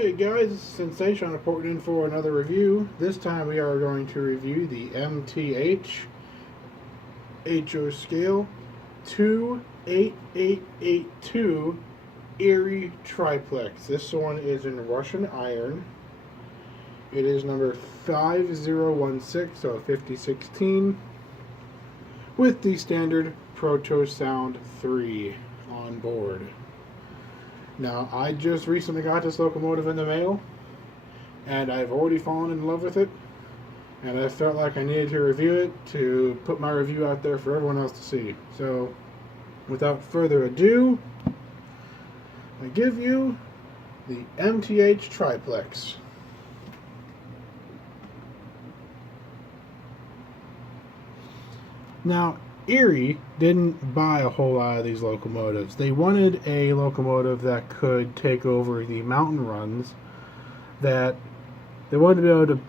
Hey guys, it's Sensation reporting in for another review. This time we are going to review the MTH HO scale 28882 Erie Triplex. This one is in Russian iron. It is number 5016, so 5016, with the standard Proto Sound 3 on board. Now, I just recently got this locomotive in the mail, and I've already fallen in love with it, and I felt like I needed to review it to put my review out there for everyone else to see. So, without further ado, I give you the MTH Triplex. Now, Erie didn't buy a whole lot of these locomotives. They wanted a locomotive that could take over the mountain runs, that they wanted to be able to,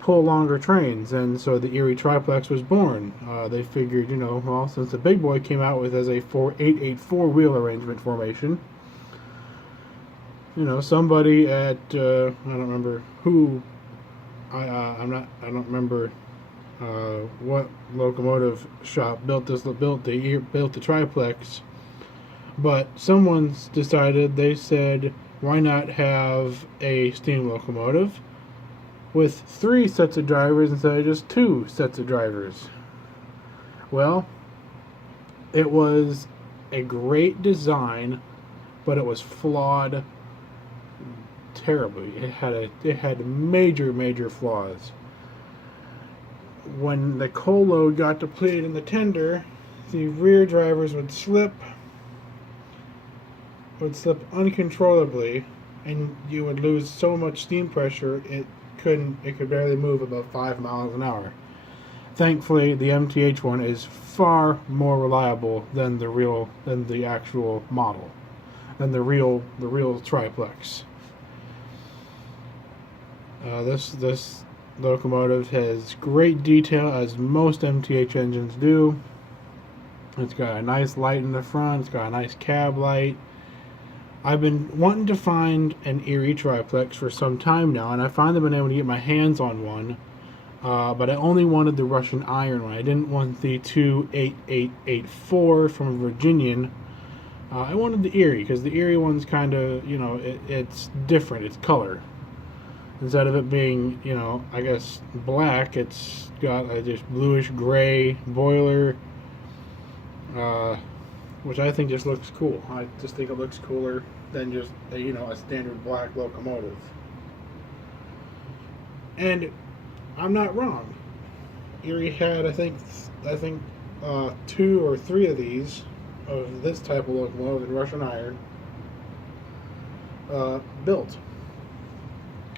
pull longer trains, and so the Erie Triplex was born. They figured, well, since the big boy came out with as a 884 wheel arrangement formation, somebody at I don't remember who, I don't remember what locomotive shop built the triplex, but someone's decided, they said, why not have a steam locomotive with 3 sets of drivers instead of just 2 sets of drivers? Well, it was a great design, but it was flawed terribly. It had major flaws. When the coal load got depleted in the tender, the rear drivers would slip uncontrollably, and you would lose so much steam pressure it could barely move above 5 miles an hour. Thankfully, the MTH one is far more reliable than the actual model, than the real triplex. This locomotive has great detail, as most MTH engines do. It's got a nice light in the front. It's got a nice cab light. I've been wanting to find an Erie Triplex for some time now, and I finally been able to get my hands on one. But I only wanted the Russian iron one. I didn't want the 28884 from a Virginian. I wanted the Erie, because the Erie one's kind of, it's different. It's color. Instead of it being, I guess black, it's got a just bluish gray boiler, which I think just looks cool. I just think it looks cooler than just a standard black locomotive. And I'm not wrong. Erie had I think 2 or 3 of these, of this type of locomotive in Russian iron, built.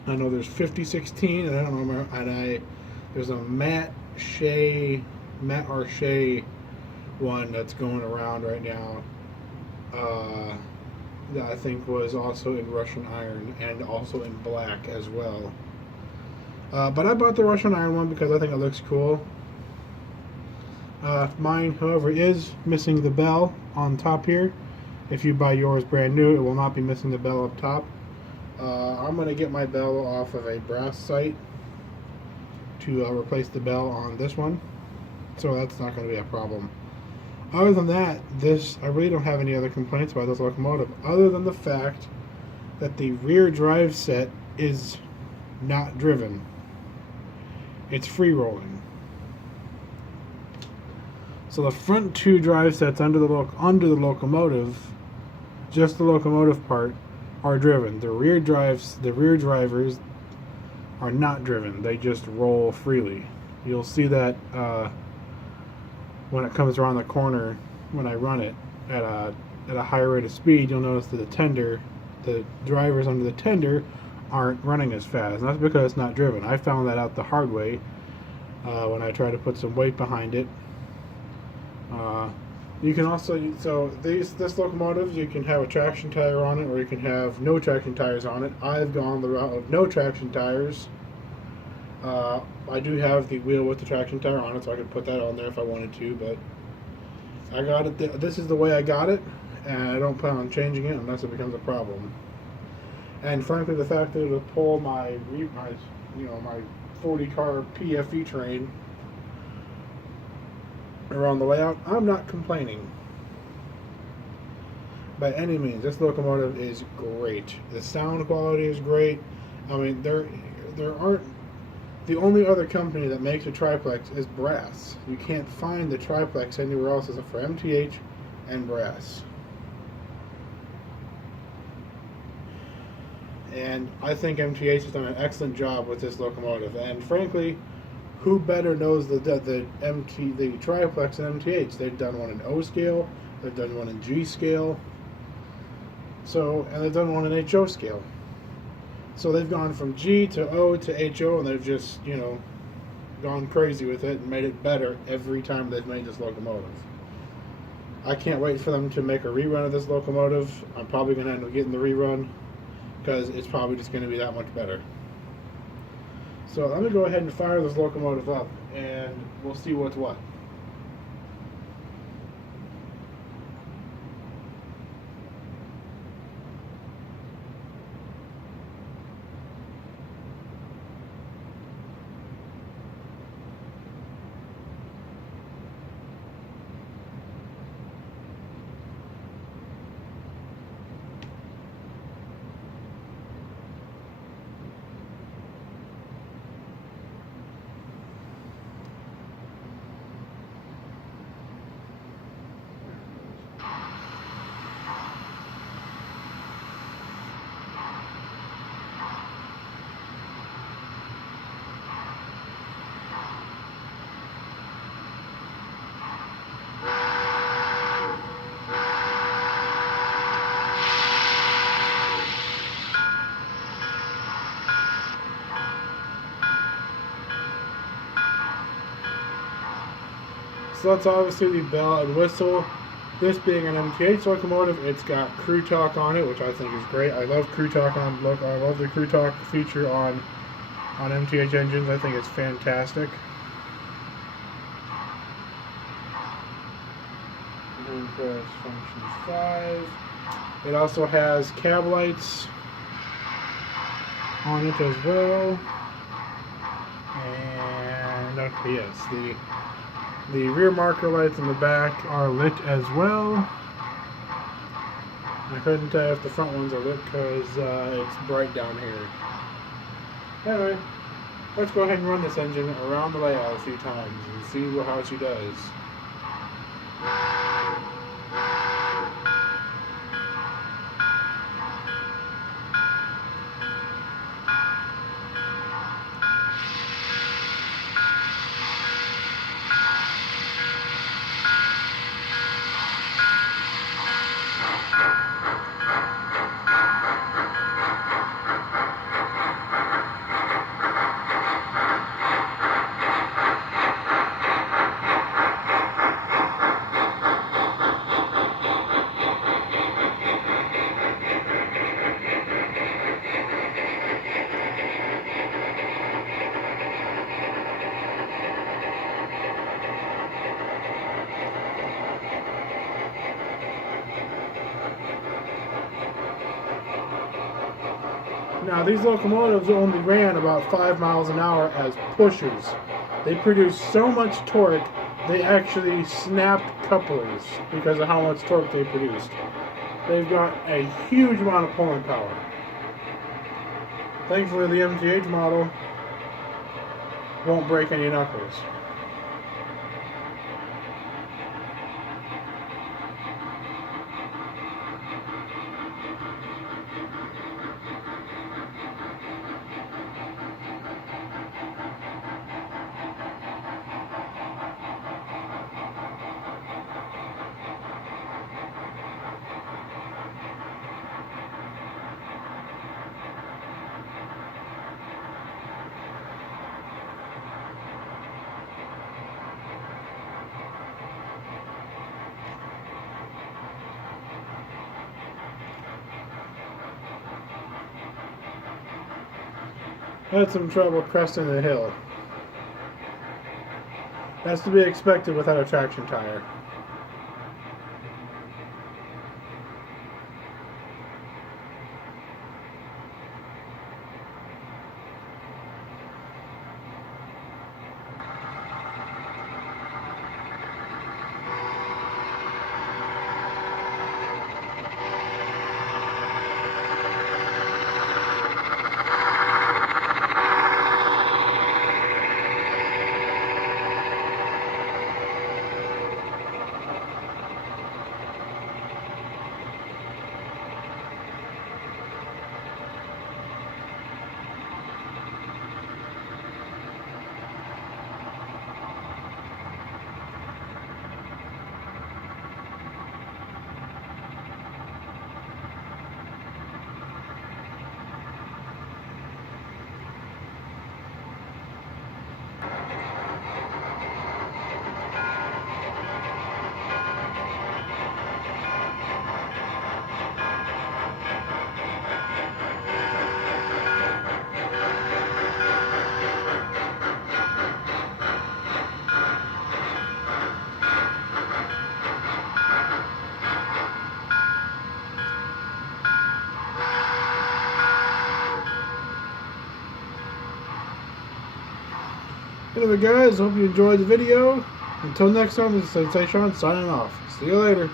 I know there's 5016, and I don't remember, there's a Matt Arche one that's going around right now, that I think was also in Russian iron and also in black as well. But I bought the Russian iron one because I think it looks cool. Mine, however, is missing the bell on top here. If you buy yours brand new, it will not be missing the bell up top. I'm going to get my bell off of a brass sight to replace the bell on this one, so that's not going to be a problem. Other than that, I really don't have any other complaints about this locomotive, other than the fact that the rear drive set is not driven. It's free rolling. So the front 2 drive sets under the locomotive, just the locomotive part, are driven. The rear drivers are not driven. They just roll freely. You'll see that when it comes around the corner, when I run it at a higher rate of speed, you'll notice that the drivers under the tender aren't running as fast. And that's because it's not driven. I found that out the hard way when I tried to put some weight behind it. You can also, this locomotive, you can have a traction tire on it, or you can have no traction tires on it. I've gone the route of no traction tires. I do have the wheel with the traction tire on it, so I could put that on there if I wanted to, but I got it. This is the way I got it, and I don't plan on changing it unless it becomes a problem. And frankly, the fact that it'll pull my 40 car PFE train around the layout, I'm not complaining. By any means, this locomotive is great. The sound quality is great. I mean, there aren't. The only other company that makes a triplex is Brass. You can't find the triplex anywhere else except for MTH and Brass. And I think MTH has done an excellent job with this locomotive. And frankly, who better knows the triplex than MTH? They've done one in O scale, they've done one in G scale, and they've done one in HO scale. So they've gone from G to O to HO, and they've just, gone crazy with it and made it better every time they've made this locomotive. I can't wait for them to make a rerun of this locomotive. I'm probably going to end up getting the rerun because it's probably just going to be that much better. So I'm going to go ahead and fire this locomotive up, and we'll see what's what. So that's obviously the bell and whistle. This being an MTH locomotive, it's got crew talk on it, which I think is great. I love crew talk I love the crew talk feature on MTH engines. I think it's fantastic. And press function 5. It also has cab lights on it as well. And okay, yes, the rear marker lights in the back are lit as well. I couldn't tell if the front ones are lit because it's bright down here. Anyway, let's go ahead and run this engine around the layout a few times and see how she does. Now, these locomotives only ran about 5 miles an hour as pushers. They produced so much torque, they actually snapped couplers because of how much torque they produced. They've got a huge amount of pulling power. Thankfully, the MTH model won't break any knuckles. Had some trouble cresting the hill. That's to be expected without a traction tire. Anyway, guys, hope you enjoyed the video. Until next time, this is Sensei Sean signing off. See you later.